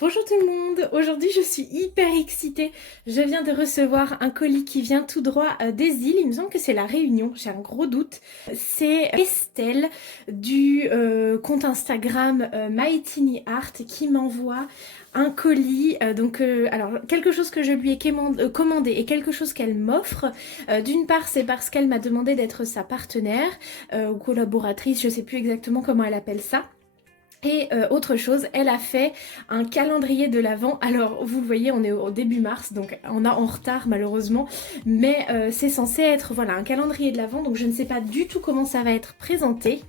Bonjour tout le monde, aujourd'hui je suis hyper excitée, je viens de recevoir un colis qui vient tout droit des îles, il me semble que c'est la Réunion, j'ai un gros doute. C'est Estelle du compte Instagram My Tiny Art qui m'envoie un colis, alors quelque chose que je lui ai commandé et quelque chose qu'elle m'offre. D'une part c'est parce qu'elle m'a demandé d'être sa partenaire ou collaboratrice, je sais plus exactement comment elle appelle ça. Et autre chose, elle a fait un calendrier de l'Avent. Alors, vous le voyez, on est au début mars, donc on a en retard malheureusement. Mais c'est censé être voilà, un calendrier de l'Avent, donc je ne sais pas du tout comment ça va être présenté.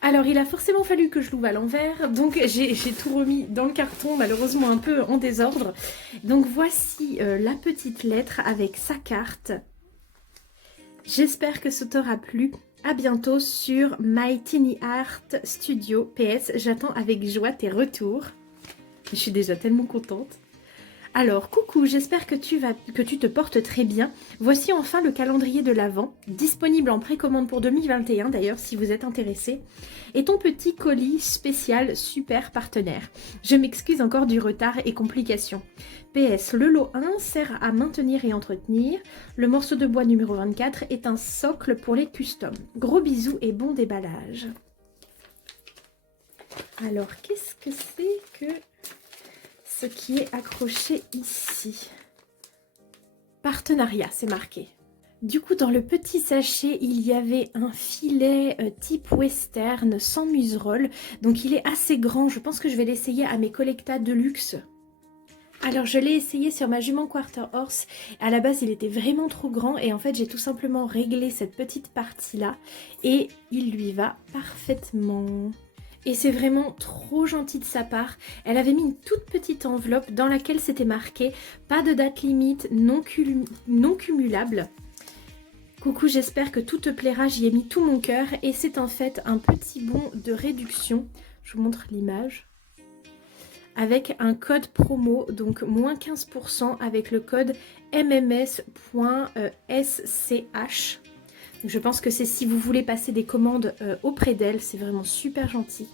Alors, il a forcément fallu que je l'ouvre à l'envers, donc j'ai tout remis dans le carton, malheureusement un peu en désordre. Donc voici la petite lettre avec sa carte. J'espère que ça t'aura plu. À bientôt sur My Tiny Art Studio. PS, j'attends avec joie tes retours. Je suis déjà tellement contente. Alors, coucou, j'espère que tu te portes très bien. Voici enfin le calendrier de l'Avent, disponible en précommande pour 2021 d'ailleurs si vous êtes intéressé. Et ton petit colis spécial super partenaire. Je m'excuse encore du retard et complications. PS, le lot 1 sert à maintenir et entretenir. Le morceau de bois numéro 24 est un socle pour les customs. Gros bisous et bon déballage. Alors, qu'est-ce que c'est que ce qui est accroché ici? Partenariat, c'est marqué. Du coup, dans le petit sachet, il y avait un filet type western sans muserolle. Donc, il est assez grand. Je pense que je vais l'essayer à mes Collecta de luxe. Alors, je l'ai essayé sur ma jument Quarter Horse. À la base, il était vraiment trop grand. Et en fait, j'ai tout simplement réglé cette petite partie-là. Et il lui va parfaitement. Et c'est vraiment trop gentil de sa part. Elle avait mis une toute petite enveloppe dans laquelle c'était marqué « Pas de date limite, non cumulable ». Coucou, j'espère que tout te plaira, j'y ai mis tout mon cœur. Et c'est en fait un petit bon de réduction. Je vous montre l'image. Avec un code promo, donc moins 15% avec le code mms.sch. Je pense que c'est si vous voulez passer des commandes auprès d'elle, c'est vraiment super gentil.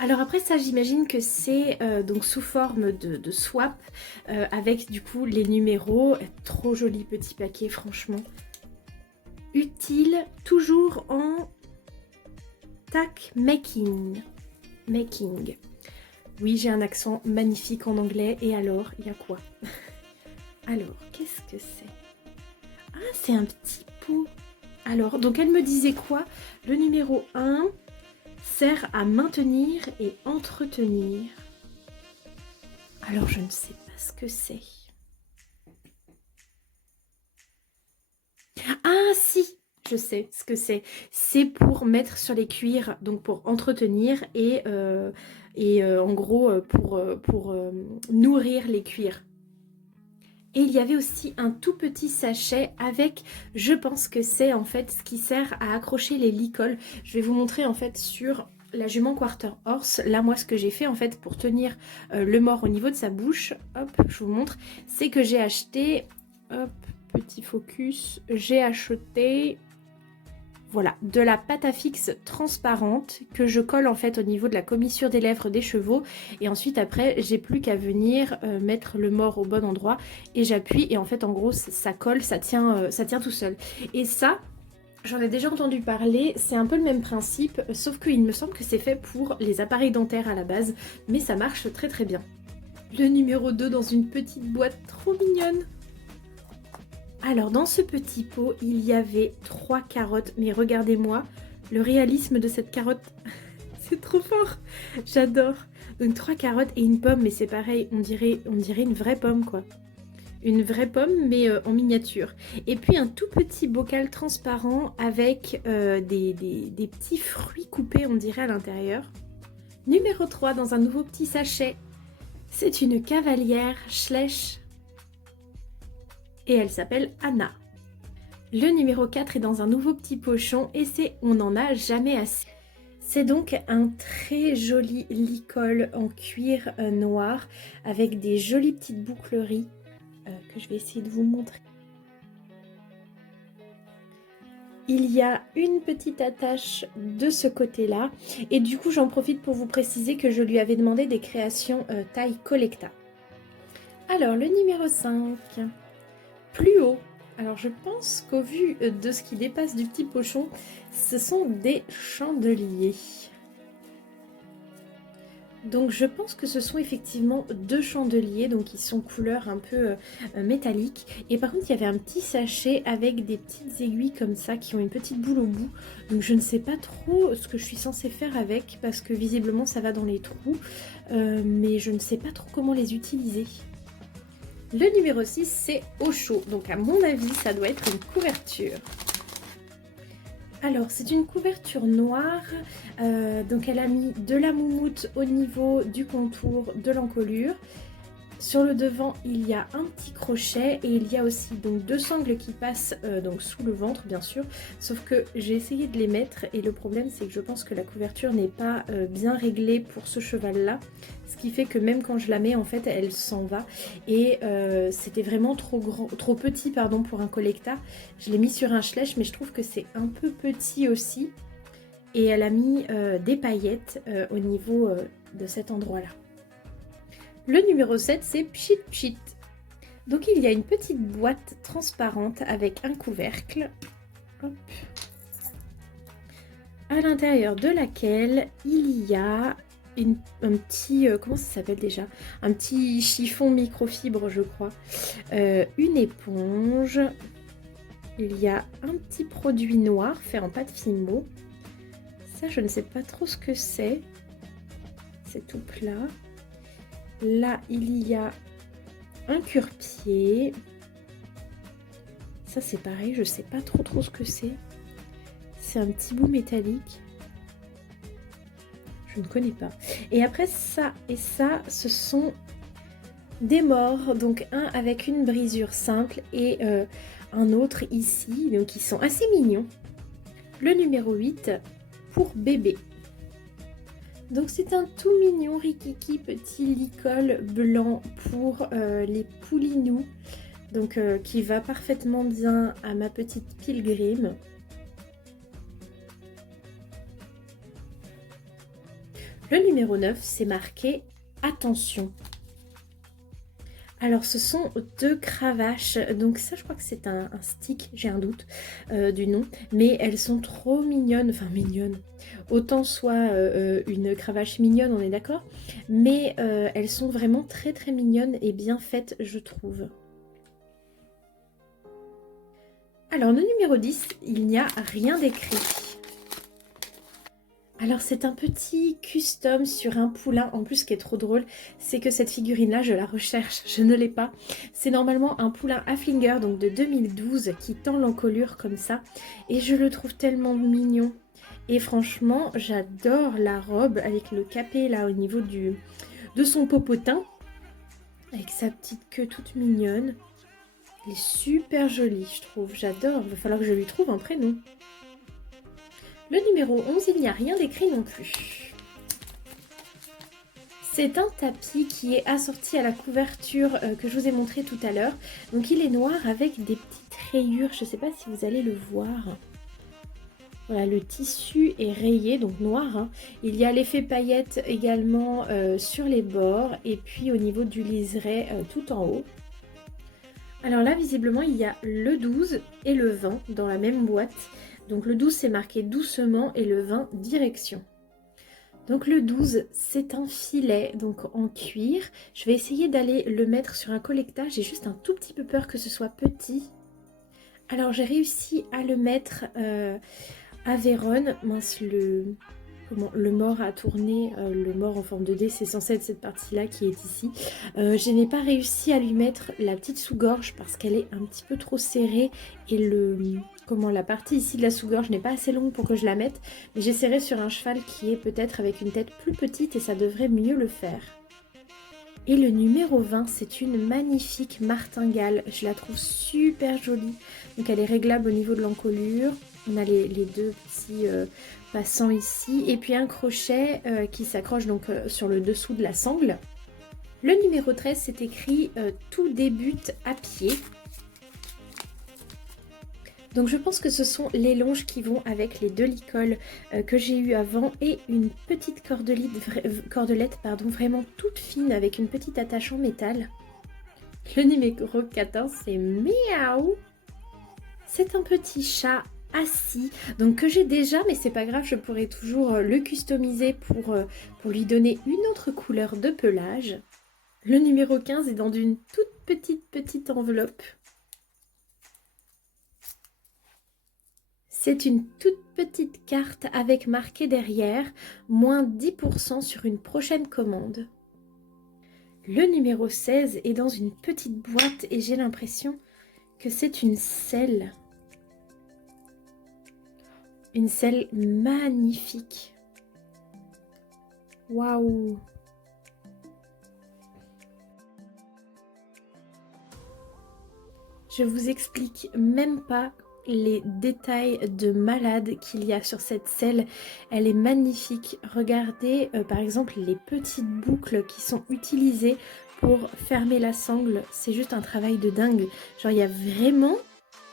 Alors après ça, j'imagine que c'est donc sous forme de swap avec du coup les numéros. Trop joli petit paquet, franchement. Utile, toujours en tack making. Oui, j'ai un accent magnifique en anglais. Et alors, il y a quoi? Alors, qu'est-ce que c'est? Ah, c'est un petit pot. Alors, donc elle me disait quoi? Le numéro 1 sert à maintenir et entretenir. Alors, je ne sais pas ce que c'est. Ah, si! Je sais ce que c'est. C'est pour mettre sur les cuirs, donc pour entretenir et en gros pour nourrir les cuirs. Et il y avait aussi un tout petit sachet avec, je pense que c'est en fait ce qui sert à accrocher les licoles. Je vais vous montrer en fait sur la jument Quarter Horse. Là, moi, ce que j'ai fait en fait pour tenir le mors au niveau de sa bouche, hop, je vous montre, c'est que j'ai acheté, hop, petit focus, j'ai acheté... Voilà, de la pâte à fixe transparente que je colle en fait au niveau de la commissure des lèvres des chevaux. Et ensuite après, j'ai plus qu'à venir mettre le mors au bon endroit et j'appuie et en fait en gros ça colle, ça tient tout seul. Et ça, j'en ai déjà entendu parler, c'est un peu le même principe, sauf qu'il me semble que c'est fait pour les appareils dentaires à la base, mais ça marche très très bien. Le numéro 2 dans une petite boîte trop mignonne. Alors dans ce petit pot, il y avait 3 carottes, mais regardez-moi le réalisme de cette carotte, c'est trop fort, j'adore. Donc 3 carottes et une pomme, mais c'est pareil, on dirait une vraie pomme quoi. Une vraie pomme mais en miniature. Et puis un tout petit bocal transparent avec des petits fruits coupés on dirait à l'intérieur. Numéro 3 dans un nouveau petit sachet, c'est une cavalière Schleich. Et elle s'appelle Anna. Le numéro 4 est dans un nouveau petit pochon et c'est On n'en a jamais assez. C'est donc un très joli licol en cuir noir avec des jolies petites boucleries que je vais essayer de vous montrer. il y a une petite attache de ce côté-là. Et du coup, j'en profite pour vous préciser que je lui avais demandé des créations taille collecta. Alors, le numéro 5, plus haut. Alors, je pense qu'au vu de ce qui dépasse du petit pochon, ce sont des chandeliers. Donc je pense que ce sont effectivement 2 chandeliers, donc ils sont couleur un peu métallique. Et par contre il y avait un petit sachet avec des petites aiguilles comme ça qui ont une petite boule au bout. Donc je ne sais pas trop ce que je suis censée faire avec parce que visiblement ça va dans les trous. Mais je ne sais pas trop comment les utiliser. Le numéro 6 c'est au chaud, donc à mon avis ça doit être une couverture. Alors, c'est une couverture noire, donc elle a mis de la moumoute au niveau du contour de l'encolure. Sur le devant, il y a un petit crochet et il y a aussi donc 2 sangles qui passent donc sous le ventre, bien sûr. Sauf que j'ai essayé de les mettre et le problème, c'est que je pense que la couverture n'est pas bien réglée pour ce cheval-là. Ce qui fait que même quand je la mets, en fait, elle s'en va. Et c'était vraiment trop petit pardon, pour un collecta. Je l'ai mis sur un schlech, mais je trouve que c'est un peu petit aussi. Et elle a mis des paillettes au niveau de cet endroit-là. Le numéro 7, c'est Pchit Pchit. Donc il y a une petite boîte transparente avec un couvercle. Hop. À l'intérieur de laquelle il y a un petit, comment ça s'appelle déjà? Un petit chiffon microfibre, je crois. Une éponge. Il y a un petit produit noir fait en pâte Fimo. Ça, je ne sais pas trop ce que c'est. C'est tout plat. Là, il y a un cure-pied. Ça, c'est pareil, je sais pas trop ce que c'est. C'est un petit bout métallique. Je ne connais pas. Et après, ça et ça, ce sont des morts. Donc, un avec une brisure simple et un autre ici. Donc, ils sont assez mignons. Le numéro 8, pour bébé. Donc c'est un tout mignon rikiki petit licol blanc pour les poulinous. Donc qui va parfaitement bien à ma petite pilgrime. Le numéro 9, c'est marqué attention. Alors ce sont 2 cravaches, donc ça je crois que c'est un stick, j'ai un doute du nom, mais elles sont trop mignonnes, enfin mignonnes, autant soit une cravache mignonne, on est d'accord, mais elles sont vraiment très mignonnes et bien faites je trouve. Alors le numéro 10, il n'y a rien d'écrit. Alors c'est un petit custom sur un poulain. En plus ce qui est trop drôle, c'est que cette figurine là je la recherche, je ne l'ai pas. C'est normalement un poulain Haflinger donc de 2012 qui tend l'encolure comme ça. Et je le trouve tellement mignon. Et franchement j'adore la robe avec le capé là au niveau de son popotin. Avec sa petite queue toute mignonne. Elle est super jolie je trouve, j'adore. Il va falloir que je lui trouve un prénom. Le numéro 11, il n'y a rien d'écrit non plus. C'est un tapis qui est assorti à la couverture que je vous ai montré tout à l'heure. Donc il est noir avec des petites rayures. Je ne sais pas si vous allez le voir. Voilà, le tissu est rayé, donc noir. Hein. Il y a l'effet paillette également sur les bords et puis au niveau du liseré tout en haut. Alors là, visiblement, il y a le 12 et le 20 dans la même boîte. Donc le 12 c'est marqué doucement et le 20 direction. Donc le 12 c'est un filet donc en cuir. Je vais essayer d'aller le mettre sur un collecta. J'ai juste un tout petit peu peur que ce soit petit. Alors j'ai réussi à le mettre à Vérone. Mince, le mort a tourné, le mort en forme de dé, c'est censé être cette partie-là qui est ici. Je n'ai pas réussi à lui mettre la petite sous-gorge parce qu'elle est un petit peu trop serrée et la partie ici de la sous-gorge n'est pas assez longue pour que je la mette. Mais j'essaierai sur un cheval qui est peut-être avec une tête plus petite et ça devrait mieux le faire. Et le numéro 20, c'est une magnifique martingale. Je la trouve super jolie. Donc elle est réglable au niveau de l'encolure. On a les 2 petits passants ici. Et puis un crochet qui s'accroche donc sur le dessous de la sangle. Le numéro 13, c'est écrit « Tout débute à pied ». Donc je pense que ce sont les longes qui vont avec les deux licoles que j'ai eu avant et une petite cordelette pardon, vraiment toute fine avec une petite attache en métal. Le numéro 14 c'est Miaou. C'est un petit chat assis, donc que j'ai déjà, mais c'est pas grave, je pourrais toujours le customiser pour lui donner une autre couleur de pelage. Le numéro 15 est dans une toute petite enveloppe. C'est une toute petite carte avec marqué derrière moins 10% sur une prochaine commande. Le numéro 16 est dans une petite boîte et j'ai l'impression que c'est une selle. Une selle magnifique. Waouh! Je vous explique même pas les détails de malade qu'il y a sur cette selle. Elle est magnifique. Regardez par exemple les petites boucles qui sont utilisées pour fermer la sangle. C'est juste un travail de dingue. Genre il y a vraiment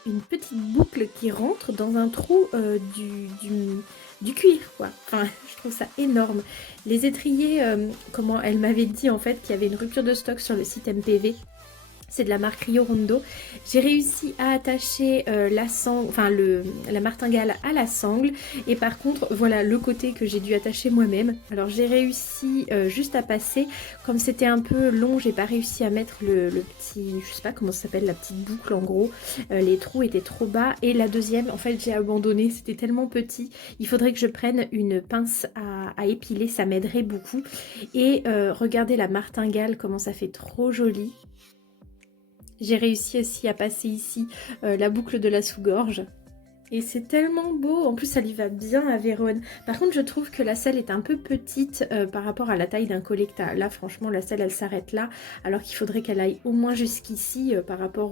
une petite boucle qui rentre dans un trou du cuir quoi. Enfin je trouve ça énorme. Les étriers, comment elle m'avait dit en fait qu'il y avait une rupture de stock sur le site MPV. C'est de la marque Rio Rondo. J'ai réussi à attacher la martingale à la sangle. Et par contre, voilà le côté que j'ai dû attacher moi-même. Alors j'ai réussi juste à passer. Comme c'était un peu long, j'ai pas réussi à mettre le petit, je sais pas comment ça s'appelle, la petite boucle en gros. Les trous étaient trop bas. Et la deuxième, en fait, j'ai abandonné. C'était tellement petit. Il faudrait que je prenne une pince à épiler. Ça m'aiderait beaucoup. Et regardez la martingale, comment ça fait trop joli. J'ai réussi aussi à passer ici la boucle de la sous-gorge. Et c'est tellement beau. En plus, ça lui va bien à Vérone. Par contre, je trouve que la selle est un peu petite par rapport à la taille d'un collecta. Là, franchement, la selle, elle s'arrête là. Alors qu'il faudrait qu'elle aille au moins jusqu'ici par rapport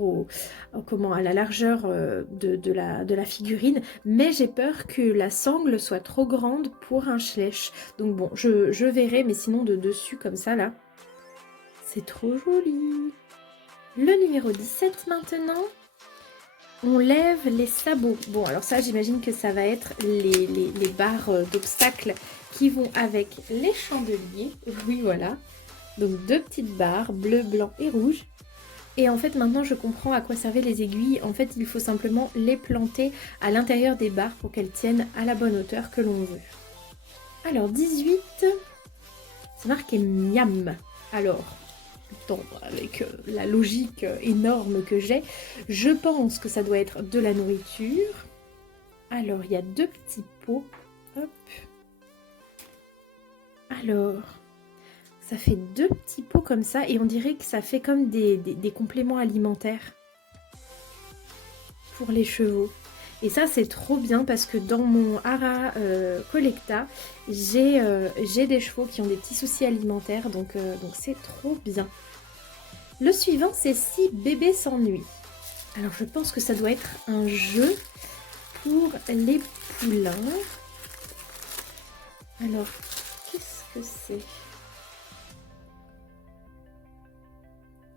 à la largeur de la figurine. Mais j'ai peur que la sangle soit trop grande pour un schlecht. Donc bon, je verrai. Mais sinon, de dessus, comme ça, là, c'est trop joli. Le numéro 17 maintenant, on lève les sabots. Bon, alors ça, j'imagine que ça va être les barres d'obstacles qui vont avec les chandeliers. Oui, voilà. Donc deux petites barres, bleu, blanc et rouge. Et en fait, maintenant, je comprends à quoi servaient les aiguilles. En fait, il faut simplement les planter à l'intérieur des barres pour qu'elles tiennent à la bonne hauteur que l'on veut. Alors, 18, c'est marqué miam. Alors... avec la logique énorme que j'ai, je pense que ça doit être de la nourriture. Alors, il y a deux petits pots. Hop. Alors, ça fait deux petits pots comme ça et on dirait que ça fait comme des compléments alimentaires pour les chevaux. Et ça, c'est trop bien parce que dans mon Hara Collecta, j'ai des chevaux qui ont des petits soucis alimentaires, donc c'est trop bien. Le suivant, c'est Si bébé s'ennuie. Alors, je pense que ça doit être un jeu pour les poulains. Alors, qu'est-ce que c'est?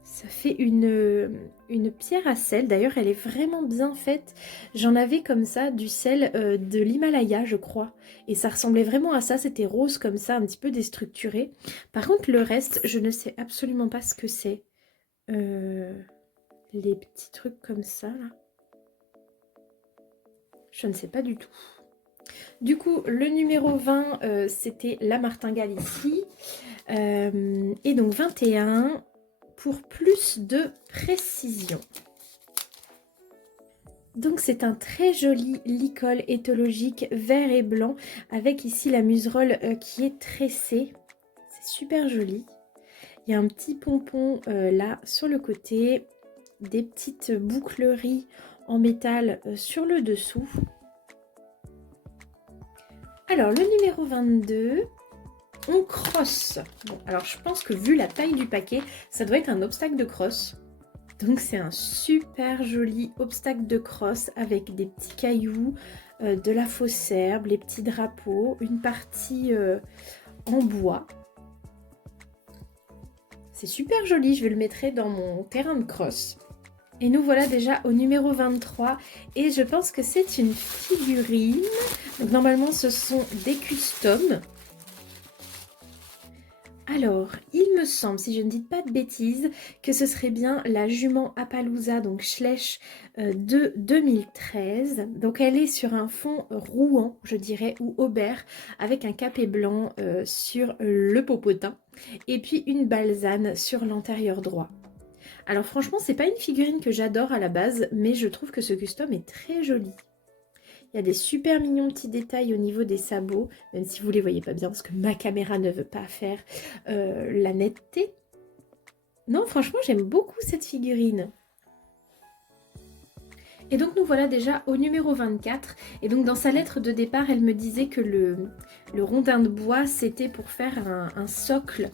Ça fait une pierre à sel. D'ailleurs, elle est vraiment bien faite. J'en avais comme ça du sel de l'Himalaya, je crois. Et ça ressemblait vraiment à ça. C'était rose comme ça, un petit peu déstructuré. Par contre, le reste, je ne sais absolument pas ce que c'est. Les petits trucs comme ça, là. Je ne sais pas du tout. Du coup, le numéro 20, c'était la martingale ici. Et donc 21, pour plus de précision. Donc c'est un très joli licol éthologique vert et blanc, avec ici la muserolle qui est tressée. C'est super joli. Il y a un petit pompon là sur le côté, des petites boucleries en métal sur le dessous. Alors le numéro 22, on crosse. Bon, alors je pense que vu la taille du paquet, ça doit être un obstacle de crosse. Donc c'est un super joli obstacle de crosse avec des petits cailloux, de la fausse herbe, les petits drapeaux, une partie en bois. C'est super joli, je vais le mettre dans mon terrain de crosse. Et nous voilà déjà au numéro 23 et je pense que c'est une figurine. Donc normalement ce sont des customs. Alors, il me semble, si je ne dis pas de bêtises, que ce serait bien la jument Appaloosa, donc Schleich de 2013. Donc elle est sur un fond rouan, je dirais, ou aubert, avec un capet blanc sur le popotin, et puis une balzane sur l'antérieur droit. Alors franchement, c'est pas une figurine que j'adore à la base, mais je trouve que ce custom est très joli. Il y a des super mignons petits détails au niveau des sabots, même si vous les voyez pas bien parce que ma caméra ne veut pas faire la netteté. Non, franchement, j'aime beaucoup cette figurine. Et donc nous voilà déjà au numéro 24. Et donc dans sa lettre de départ, elle me disait que le rondin de bois, c'était pour faire un socle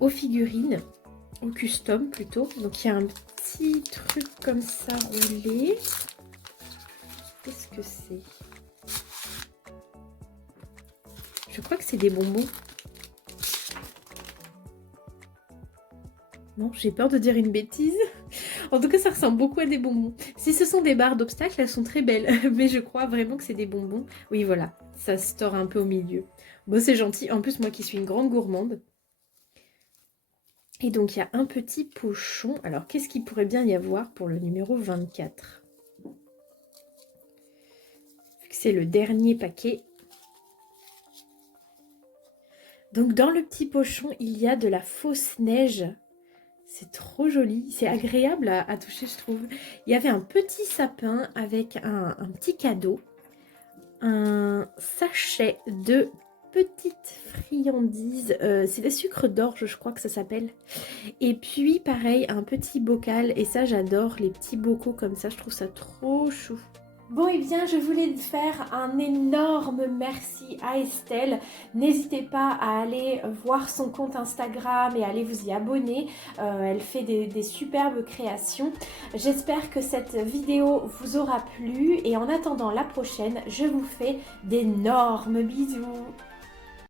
aux figurines, au custom plutôt. Donc il y a un petit truc comme ça roulé. Qu'est-ce que c'est? Je crois que c'est des bonbons. Non, j'ai peur de dire une bêtise. En tout cas, ça ressemble beaucoup à des bonbons. Si ce sont des barres d'obstacles, elles sont très belles. Mais je crois vraiment que c'est des bonbons. Oui, voilà, ça se tord un peu au milieu. Bon, c'est gentil. En plus, moi qui suis une grande gourmande. Et donc, il y a un petit pochon. Alors, qu'est-ce qu'il pourrait bien y avoir pour le numéro 24? Vu que c'est le dernier paquet. Donc, dans le petit pochon, il y a de la fausse neige. C'est trop joli, c'est agréable à toucher, je trouve. Il y avait un petit sapin avec un petit cadeau, un sachet de petites friandises, c'est des sucres d'orge, je crois que ça s'appelle. Et puis pareil, un petit bocal, et ça j'adore, les petits bocaux comme ça, je trouve ça trop chou. Bon et bien je voulais faire un énorme merci à Estelle. N'hésitez pas à aller voir son compte Instagram et à aller vous y abonner. Elle fait des superbes créations. J'espère que cette vidéo vous aura plu et en attendant la prochaine, je vous fais d'énormes bisous.